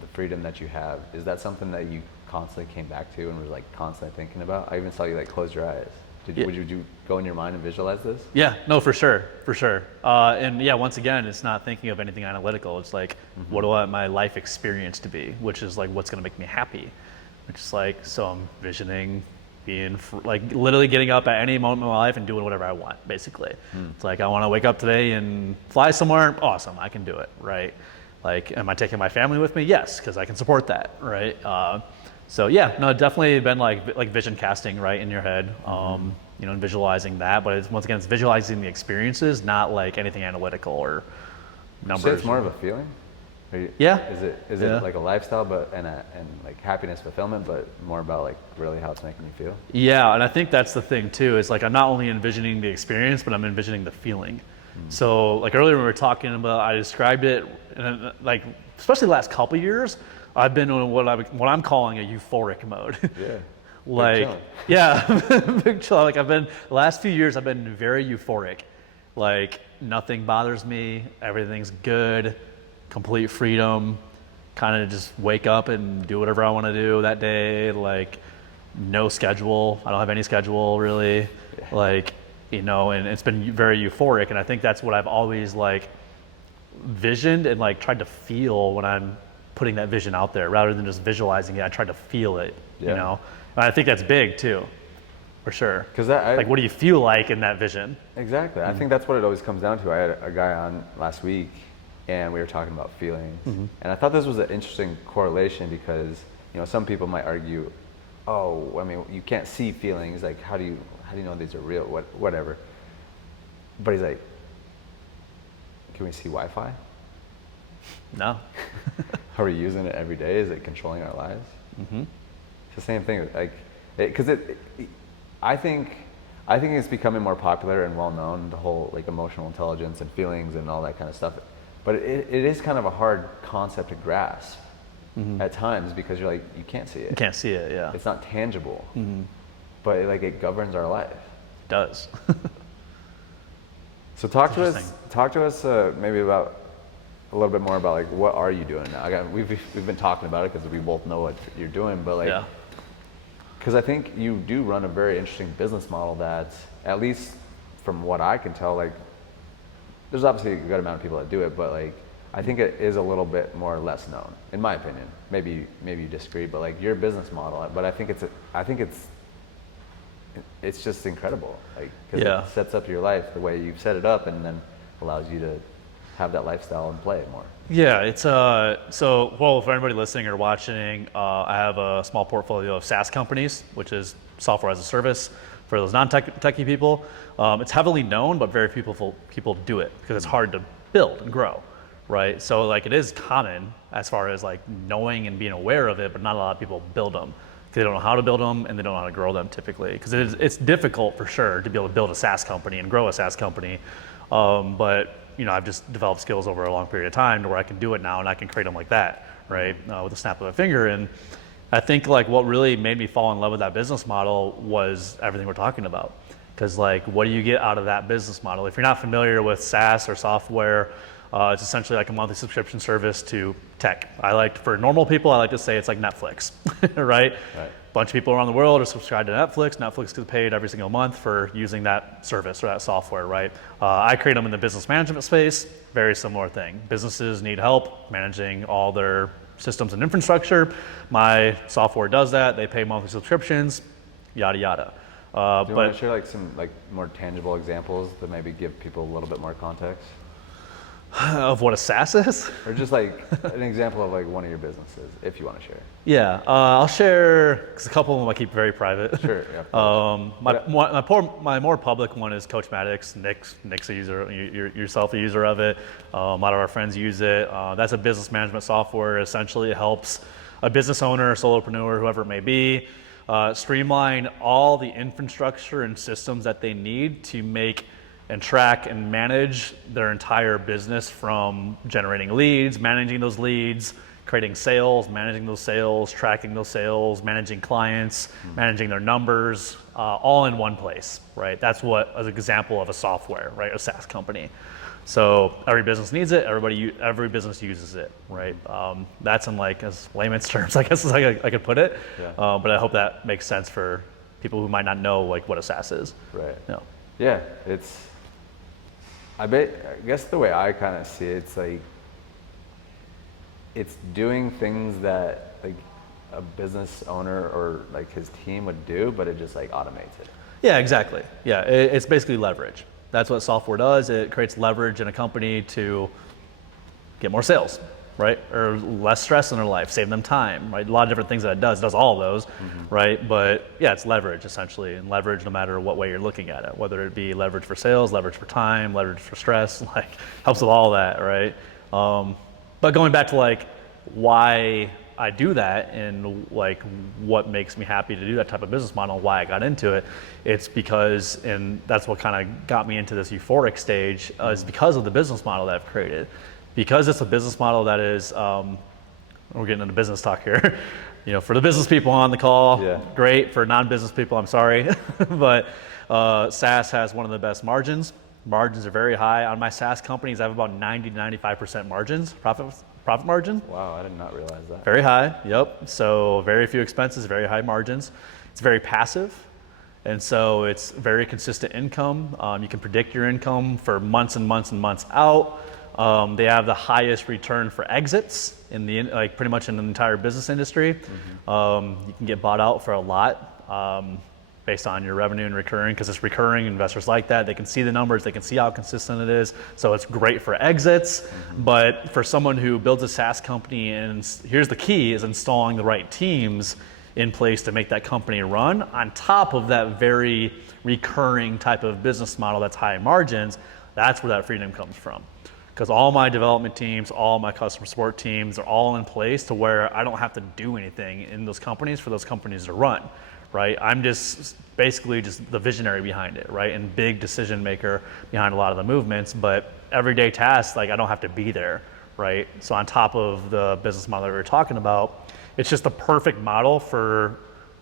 the freedom that you have, is that something that you constantly came back to and was like constantly thinking about? I even saw you like close your eyes. Yeah. Would you go in your mind and visualize this? Yeah, no, for sure, for sure. And yeah, once again, it's not thinking of anything analytical. It's like, what do I want my life experience to be? Which is like, what's going to make me happy? Which is like, so I'm visioning being like literally getting up at any moment in my life and doing whatever I want, basically. It's like, I want to wake up today and fly somewhere. Awesome, I can do it, right? Like, am I taking my family with me? Yes, because I can support that, right? So yeah, no, definitely been like vision casting, right, in your head, you know, and visualizing that. But it's, once again, it's visualizing the experiences, not like anything analytical or numbers. So it's more of a feeling. Yeah. Is it like a lifestyle, but and like happiness, fulfillment, but more about like really how it's making you feel? Yeah, and I think that's the thing too. Is like I'm not only envisioning the experience, but I'm envisioning the feeling. So like earlier when we were talking about, I described it, and like especially the last couple of years, I've been in what I'm calling a euphoric mode. Yeah. Like, yeah, big chill. Like the last few years, I've been very euphoric. Like nothing bothers me, everything's good, complete freedom. Kind of just wake up and do whatever I want to do that day. Like no schedule. I don't have any schedule really. Yeah. Like, you know, and it's been very euphoric. And I think that's what I've always like visioned and like tried to feel when I'm putting that vision out there, rather than just visualizing it. I try to feel it, you know? And I think that's big too, for sure. Because like, what do you feel like in that vision? Exactly. I think that's what it always comes down to. I had a guy on last week, and we were talking about feelings, and I thought this was an interesting correlation because, you know, some people might argue, oh, I mean, you can't see feelings. Like, how do you know these are real? Whatever. But he's like, can we see Wi-Fi? No. Are we using it every day? Is it controlling our lives? It's the same thing. Like, I think it's becoming more popular and well known, the whole like emotional intelligence and feelings and all that kind of stuff. But it is kind of a hard concept to grasp at times because you're like, you can't see it. You can't see it, yeah. It's not tangible, but it governs our life. It does. So talk to us maybe about a little bit more about like what are you doing now? Again, we've been talking about it because we both know what you're doing, but like, because I think you do run a very interesting business model that, at least from what I can tell, like there's obviously a good amount of people that do it, but like I think it is a little bit more or less known, in my opinion. Maybe you disagree, but like your business model, but I think it's just incredible, like because it sets up your life the way you've set it up, and then allows you to have that lifestyle and play it more. Yeah, it's so well, for anybody listening or watching, I have a small portfolio of SaaS companies, which is software as a service for those non-techie people. It's heavily known, but very few people do it because it's hard to build and grow, right? So like it is common as far as like knowing and being aware of it, but not a lot of people build them. They don't know how to build them, and they don't know how to grow them typically, because it's difficult for sure to be able to build a SaaS company and grow a SaaS company. But you know, I've just developed skills over a long period of time to where I can do it now, and I can create them like that, right, with a snap of a finger. And I think like what really made me fall in love with that business model was everything we're talking about. Because like, what do you get out of that business model? If you're not familiar with SaaS or software, it's essentially like a monthly subscription service to tech. For normal people, I like to say it's like Netflix, right? A bunch of people around the world are subscribed to Netflix. Netflix gets paid every single month for using that service or that software, right? I create them in the business management space, very similar thing. Businesses need help managing all their systems and infrastructure. My software does that. They pay monthly subscriptions, yada, yada. Do you want to share like some like more tangible examples that maybe give people a little bit more context? Of what a SaaS is? Or just like an example of like one of your businesses, if you want to share. Yeah, I'll share, because a couple of them I keep very private. Sure, yeah. My more public one is Coachmatics. Nick's a user, yourself a user of it. A lot of our friends use it. That's a business management software. Essentially, it helps a business owner, solopreneur, whoever it may be, streamline all the infrastructure and systems that they need to make and track and manage their entire business, from generating leads, managing those leads, creating sales, managing those sales, tracking those sales, managing clients, managing their numbers, all in one place, right? That's what an example of a software, right? A SaaS company. So every business needs it. Every business uses it, right? That's in like as layman's terms, I guess, is like I could put it. Yeah. But I hope that makes sense for people who might not know like what a SaaS is. Right. You know. Yeah, I guess the way I kind of see it, it's like, it's doing things that like a business owner or like his team would do, but it just like automates it. Yeah, exactly. Yeah, it's basically leverage. That's what software does. It creates leverage in a company to get more sales, right? Or less stress in their life, save them time, right? A lot of different things that it does all of those, right? But yeah, it's leverage essentially, and leverage no matter what way you're looking at it, whether it be leverage for sales, leverage for time, leverage for stress, like helps with all that, right? But going back to like why I do that and like what makes me happy to do that type of business model, why I got into it, it's because, and that's what kind of got me into this euphoric stage, is because of the business model that I've created. Because it's a business model that is, we're getting into business talk here, you know, for the business people on the call, Yeah. great. For non-business people, I'm sorry. But SaaS has one of the best margins. Margins are very high. On my SaaS companies, I have about 90 to 95% margins, profit margin. Wow, I did not realize that. Very high, yep. So very few expenses, very high margins. It's very passive. And so it's very consistent income. You can predict your income for months and months and months out. They have the highest return for exits in the like pretty much in the entire business industry. You can get bought out for a lot based on your revenue and recurring, because it's recurring. Investors like that. They can see the numbers. They can see how consistent it is. So it's great for exits. But for someone who builds a SaaS company, and here's the key, is installing the right teams in place to make that company run on top of that very recurring type of business model that's high margins. That's where that freedom comes from. Because all my development teams, all my customer support teams are all in place to where I don't have to do anything in those companies for those companies to run, right? I'm just basically just the visionary behind it, right? And big decision maker behind a lot of the movements, but everyday tasks, like I don't have to be there, right? So on top of the business model that we were talking about, it's just the perfect model for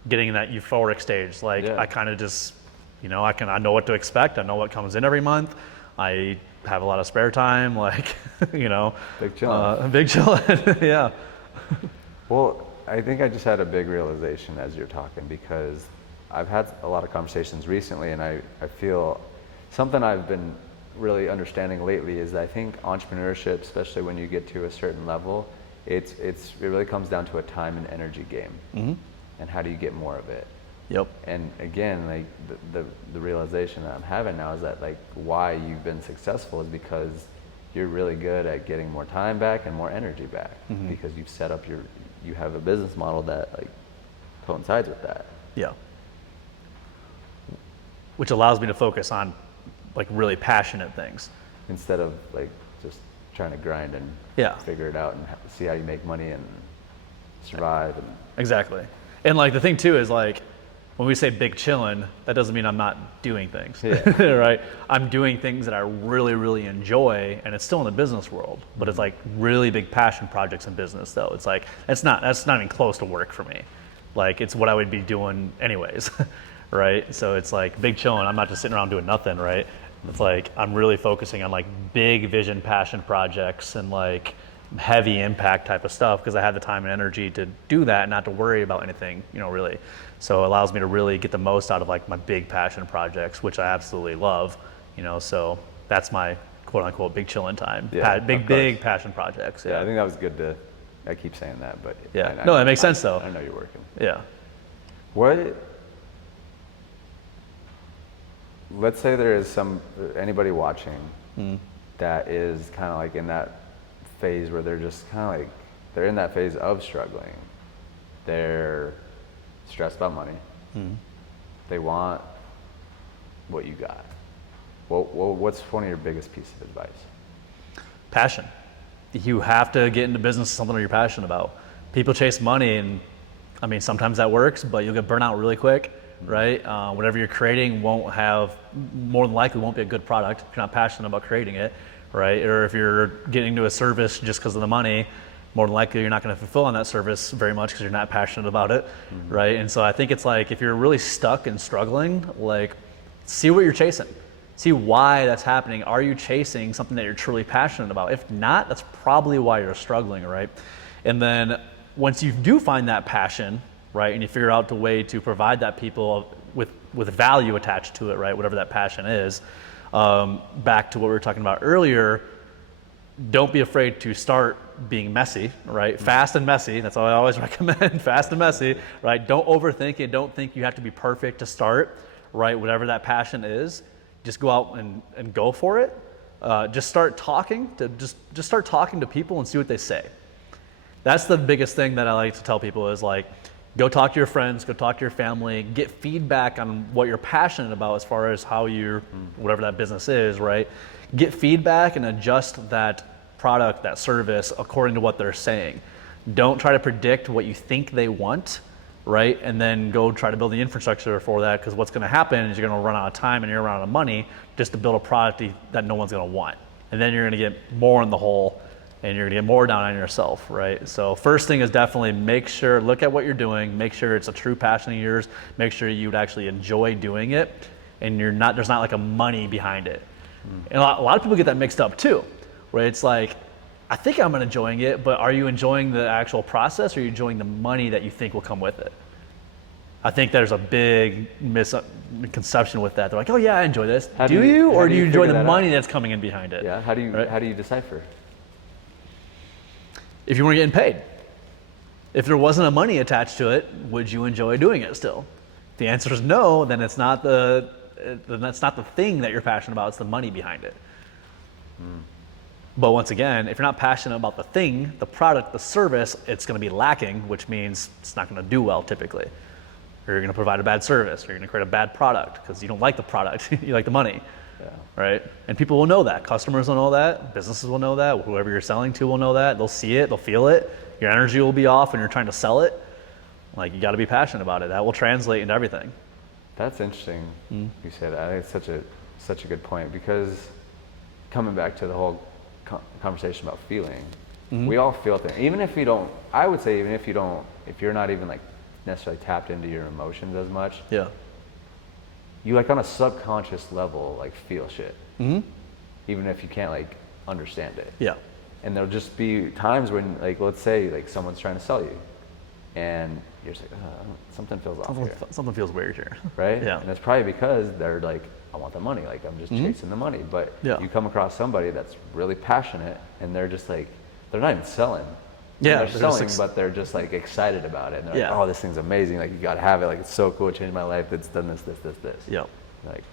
getting in that euphoric stage. Like Yeah. I kind of just, you know, I know what to expect. I know what comes in every month. I have a lot of spare time, like, you know. Big chillin'. Big chillin', yeah. Well, I think I just had a big realization as you're talking, because I've had a lot of conversations recently, and I feel something I've been really understanding lately is that I think entrepreneurship, especially when you get to a certain level, it really comes down to a time and energy game. And how do you get more of it? Yep. And again, like the realization that I'm having now is that like why you've been successful is because you're really good at getting more time back and more energy back, because you've set up you have a business model that like coincides with that. Yeah. Which allows me to focus on like really passionate things. Instead of like just trying to grind and Yeah. figure it out and see how you make money and survive. And Exactly. And like the thing too is like, when we say big chillin', that doesn't mean I'm not doing things, Yeah. right? I'm doing things that I really, really enjoy, and it's still in the business world, but it's like really big passion projects in business though. It's like, that's not even close to work for me. Like it's what I would be doing anyways, right? So it's like big chillin', I'm not just sitting around doing nothing, right? It's like, I'm really focusing on like big vision passion projects and like heavy impact type of stuff, because I have the time and energy to do that and not to worry about anything, you know, really. So it allows me to really get the most out of like my big passion projects, which I absolutely love, you know, so that's my quote unquote big chillin' time. Yeah, Big passion projects. yeah, I think that was good to, I keep saying that, but Yeah. I No, that makes sense though. I know you're working. Yeah. What, let's say there is anybody watching that is kind of like in that phase where they're just kind of like, they're in that phase of struggling. They're stressed about money. They want what you got. Well, what's one of your biggest pieces of advice? Passion. You have to get into business something that you're passionate about. People chase money, and I mean, sometimes that works, but you'll get burnt out really quick, right? Whatever you're creating more than likely won't be a good product if you're not passionate about creating it, right? Or if you're getting to a service just because of the money, more than likely you're not going to fulfill on that service very much because you're not passionate about it, right? And so I think it's like, if you're really stuck and struggling, like see what you're chasing. See why that's happening. Are you chasing something that you're truly passionate about? If not, that's probably why you're struggling, right? And then once you do find that passion, right? And you figure out the way to provide that people with value attached to it, right? Whatever that passion is. Back to what we were talking about earlier, don't be afraid to start being messy, right? Fast and messy. That's all I always recommend. Fast and messy, right? Don't overthink it. Don't think you have to be perfect to start, right? Whatever that passion is, just go out and go for it. Just start talking to just start talking to people and see what they say. That's the biggest thing that I like to tell people is like, go talk to your friends, go talk to your family, get feedback on what you're passionate about as far as how you're, whatever that business is, right? Get feedback and adjust that product, that service according to what they're saying. Don't try to predict what you think they want, right? And then go try to build the infrastructure for that, because what's going to happen is you're going to run out of time and you're going to run out of money just to build a product that no one's going to want. And then you're going to get more in the hole and you're going to get more down on yourself, right? So first thing is definitely look at what you're doing, make sure it's a true passion of yours, make sure you'd actually enjoy doing it, and there's not like a money behind it. And a lot of people get that mixed up too, where it's like, I think I'm enjoying it, but are you enjoying the actual process, or are you enjoying the money that you think will come with it? I think there's a big misconception with that. They're like, oh yeah, I enjoy this. Or do you enjoy the money that's coming in behind it? Yeah, how do you decipher? If you weren't getting paid. If there wasn't a money attached to it, would you enjoy doing it still? If the answer is no, then that's not the thing that you're passionate about, it's the money behind it. But once again, if you're not passionate about the thing, the product, the service, it's going to be lacking, which means it's not going to do well typically. Or you're going to provide a bad service, or you're going to create a bad product because you don't like the product, you like the money. Yeah. Right? And people will know that. Customers will know that. Businesses will know that. Whoever you're selling to will know that. They'll see it. They'll feel it. Your energy will be off when you're trying to sell it. Like, you got to be passionate about it. That will translate into everything. That's interesting. You say that. I think it's such a good point, because coming back to the whole conversation about feeling, we all feel things. Even if you don't, I would say, even if you're not even like necessarily tapped into your emotions as much. Yeah. You like on a subconscious level like feel shit, even if you can't like understand it. Yeah. And there'll just be times when, like, let's say like someone's trying to sell you, and you're just like, something feels off here. Something feels weird here. Right? Yeah. And it's probably because they're like, I want the money. Like, I'm just chasing the money. But you come across somebody that's really passionate, and they're just like, they're not even selling. Yeah, they're selling, but they're just like excited about it. And they're like, oh, this thing's amazing. Like, you got to have it. Like, it's so cool. It changed my life. It's done this. Yep. Like,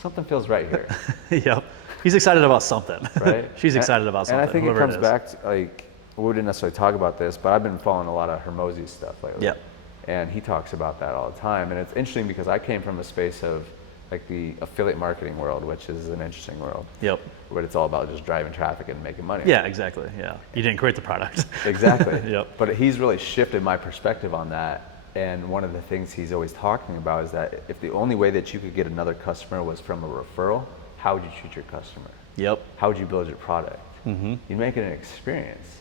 something feels right here. Yep. He's excited about something. Right? She's excited about something. And I think it comes back to, like, we didn't necessarily talk about this, but I've been following a lot of Hormozi stuff lately. Yep. And he talks about that all the time. And it's interesting because I came from a space of like the affiliate marketing world, which is an interesting world. Yep. But it's all about just driving traffic and making money. Yeah, exactly. Yeah. You didn't create the product. Exactly. Yep. But he's really shifted my perspective on that. And one of the things he's always talking about is that if the only way that you could get another customer was from a referral, how would you treat your customer? Yep. How would you build your product? You'd make it an experience.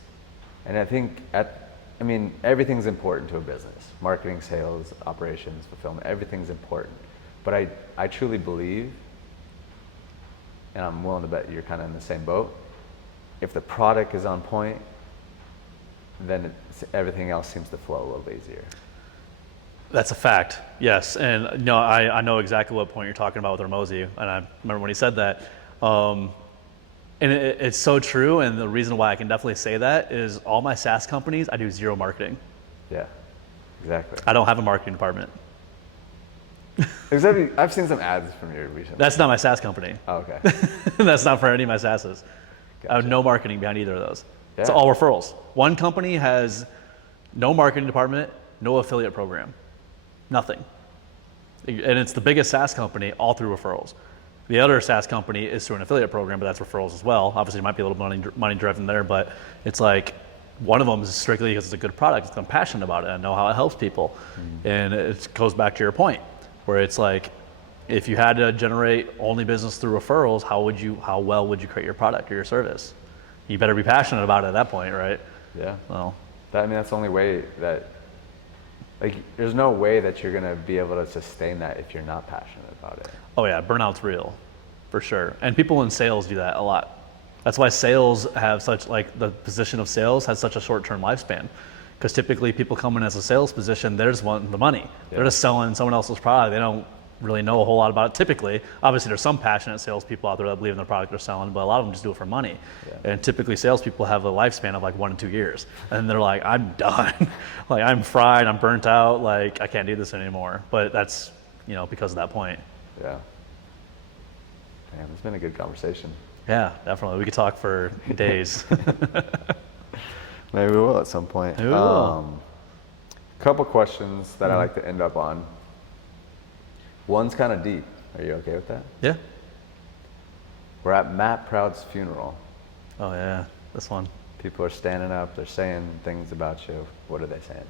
And I think everything's important to a business. Marketing, sales, operations, fulfillment, everything's important. But I truly believe, and I'm willing to bet you're kind of in the same boat, if the product is on point, then everything else seems to flow a little bit easier. That's a fact, yes. And no, I know exactly what point you're talking about with Hormozi, and I remember when he said that. And it's so true, and the reason why I can definitely say that is all my SaaS companies, I do zero marketing. Yeah, exactly. I don't have a marketing department. Exactly. I've seen some ads from you recently. That's not my SaaS company. Oh, okay. That's not for any of my SaaSes. Gotcha. I have no marketing behind either of those. Yeah. It's all referrals. One company has no marketing department, no affiliate program, nothing. And it's the biggest SaaS company, all through referrals. The other SaaS company is through an affiliate program, but that's referrals as well. Obviously, it might be a little money driven there, but it's like one of them is strictly because it's a good product. I'm passionate about it. I know how it helps people. And it goes back to your point, where it's like, if you had to generate only business through referrals, how well would you create your product or your service? You better be passionate about it at that point, right? Yeah. Well, that's the only way that, like, there's no way that you're gonna be able to sustain that if you're not passionate about it. Oh yeah, burnout's real, for sure. And people in sales do that a lot. That's why sales have such, like, the position of sales has such a short-term lifespan. Because typically people come in as a sales position, they're just wanting the money. Yeah. They're just selling someone else's product. They don't really know a whole lot about it typically. Obviously, there's some passionate salespeople out there that believe in the product they're selling, but a lot of them just do it for money. Yeah. And typically salespeople have a lifespan of like 1 to 2 years. And they're like, I'm done. Like, I'm fried, I'm burnt out, like, I can't do this anymore. But that's, because of that point. Yeah. Damn, it's been a good conversation. Yeah, definitely. We could talk for days. Maybe we will at some point. Maybe we will. Couple questions that I like to end up on. One's kind of deep. Are you okay with that? Yeah. We're at Matt Proud's funeral. Oh, yeah. This one. People are standing up. They're saying things about you. What are they saying?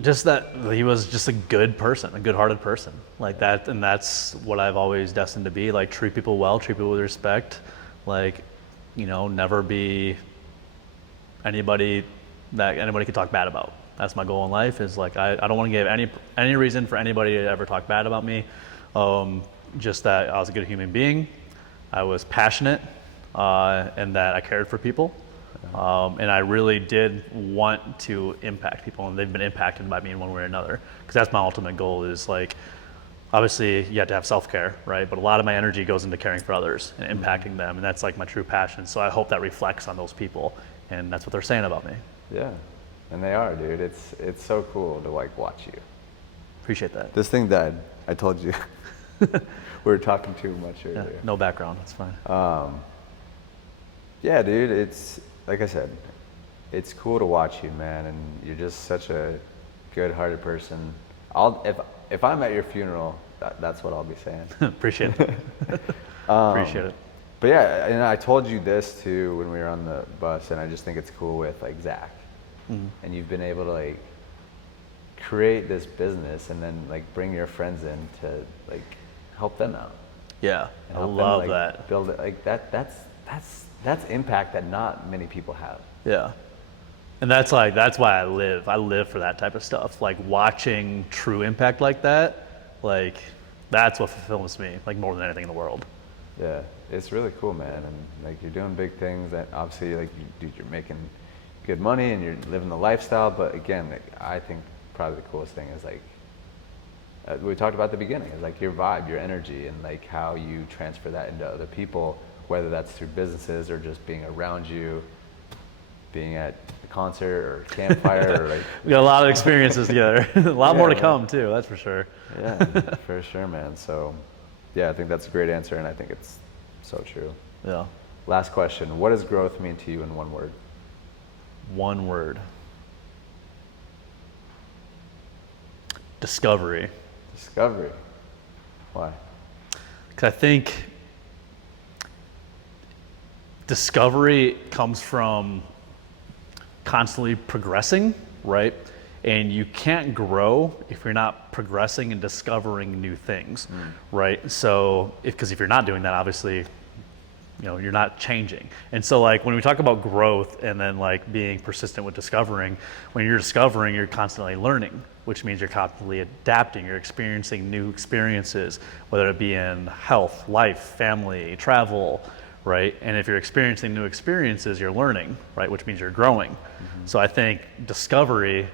Just that he was just a good person, a good-hearted person, like that, and that's what I've always destined to be. Like, treat people well, treat people with respect, like, never be anybody that anybody could talk bad about. That's my goal in life. Is like I don't want to give any reason for anybody to ever talk bad about me. Just that I was a good human being, I was passionate, and that I cared for people. And I really did want to impact people, and they've been impacted by me in one way or another. Because that's my ultimate goal is like, obviously you have to have self-care, right? But a lot of my energy goes into caring for others and impacting them, and that's like my true passion. So I hope that reflects on those people, and that's what they're saying about me. Yeah, and they are, dude. It's so cool to like watch you. Appreciate that. This thing died. I told you. We were talking too much Yeah, earlier. no background, that's fine. Yeah, dude. It's like I said, it's cool to watch you, man, and you're just such a good-hearted person. If I'm at your funeral, that's what I'll be saying. Appreciate it. Appreciate it. But yeah, and I told you this too when we were on the bus, and I just think it's cool with like Zach, and you've been able to like create this business and then like bring your friends in to like help them out. Yeah, And I help love them, like, that. Build it like that. That's impact that not many people have. Yeah. And that's why I live. I live for that type of stuff. Like watching true impact like that, like that's what fulfills me, like more than anything in the world. Yeah, it's really cool, man, and like you're doing big things. That obviously, like you're making good money and you're living the lifestyle. But again, like, I think probably the coolest thing is like we talked about at the beginning, is like your vibe, your energy, and like how you transfer that into other people, whether that's through businesses or just being around you, being at a concert or campfire or like. We got a lot of experiences together. A lot more to man. come too, that's for sure. Yeah, for sure, man. So, yeah, I think that's a great answer, and I think it's so true. Yeah. Last question: what does growth mean to you in one word? One word. Discovery. Discovery. Why? Because I think discovery comes from constantly progressing, right? And you can't grow if you're not progressing and discovering new things, right? So, because if you're not doing that, obviously, you're not changing. And so like when we talk about growth and then like being persistent with discovering, when you're discovering, you're constantly learning, which means you're constantly adapting, you're experiencing new experiences, whether it be in health, life, family, travel, right? And if you're experiencing new experiences, you're learning, right? Which means you're growing. So I think discovery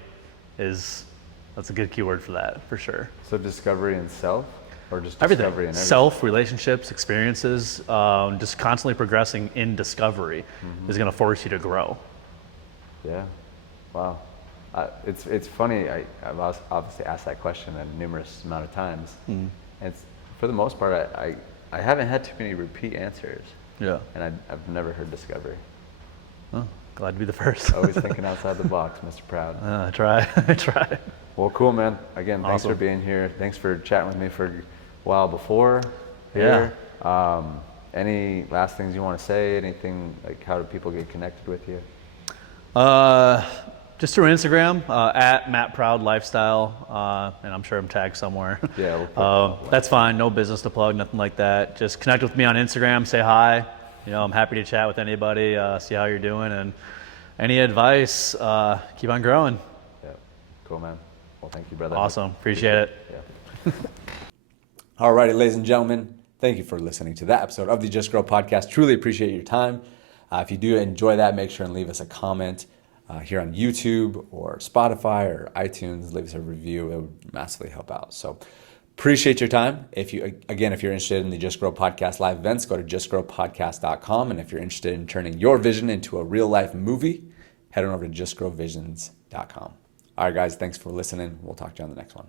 that's a good keyword for that, for sure. So discovery in self, or just Everything. discovery in everything? Self, relationships, experiences, just constantly progressing in discovery is going to force you to grow. Yeah. Wow. It's funny. I've obviously asked that question a numerous amount of times. And it's, for the most part, I haven't had too many repeat answers. Yeah. And I've never heard discovery. Oh, glad to be the first. Always thinking outside the box, Mr. Proud. I try. I try. Well, cool, man. Again, thanks for Awesome. being here. Thanks for chatting with me for a while before Yeah. here. Any last things you want to say? Anything like how do people get connected with you? Just through Instagram, at Matt Proud Lifestyle, and I'm sure I'm tagged somewhere. Yeah, we'll put That's fine. No business to plug, nothing like that. Just connect with me on Instagram, say hi. I'm happy to chat with anybody, see how you're doing, and any advice, keep on growing. Yeah, cool, man. Well, thank you, brother. Awesome. Appreciate it. Yeah. Alrighty, ladies and gentlemen, thank you for listening to that episode of the Just Grow podcast. Truly appreciate your time. If you do enjoy that, make sure and leave us a comment here on YouTube or Spotify or iTunes. Leave us a review. It would massively help out. So appreciate your time. If you're interested in the Just Grow Podcast live events, go to justgrowpodcast.com. And if you're interested in turning your vision into a real life movie, head on over to justgrowvisions.com. All right, guys, thanks for listening. We'll talk to you on the next one.